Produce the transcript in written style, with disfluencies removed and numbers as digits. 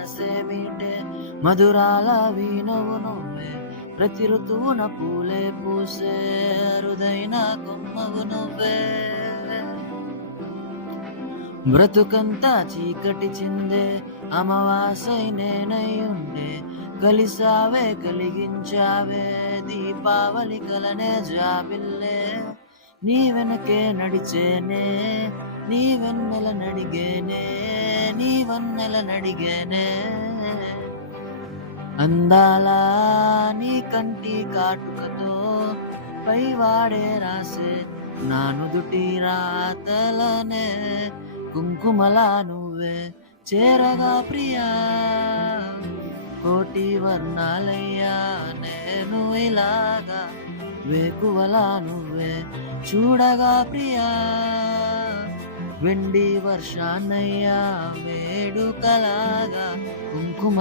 మనసే మీటే మధురాల వీణవు నువ్వే, ప్రతి ఋతువున పూలే పూసే అరుదైన కొమ్మవు నువ్వే. బ్రతుకంతా చీకటి చిందే అమావాసై నేనై ఉండే, కలిసావే కలిగించావే దీపావళి కలనే జాబిల్లే. నీ వెనకే నడిచేనే, నీ వెన్నెల నడిగేనే, నీ వన్నెల నడిగేనే. అందాలా నీ కంటి కాటుకతో పైవాడే రాసే నా నుదుటి రాతలనే, కుంకుమలా నువ్వే చేరగా ప్రియా, కోటి వర్ణాలయ్యా నేను ఇలాగా, వేకువలా నువ్వే చూడగా ప్రియా, వెండి వర్షాన్నయ్యా వేడుకలాగా కుంకుమ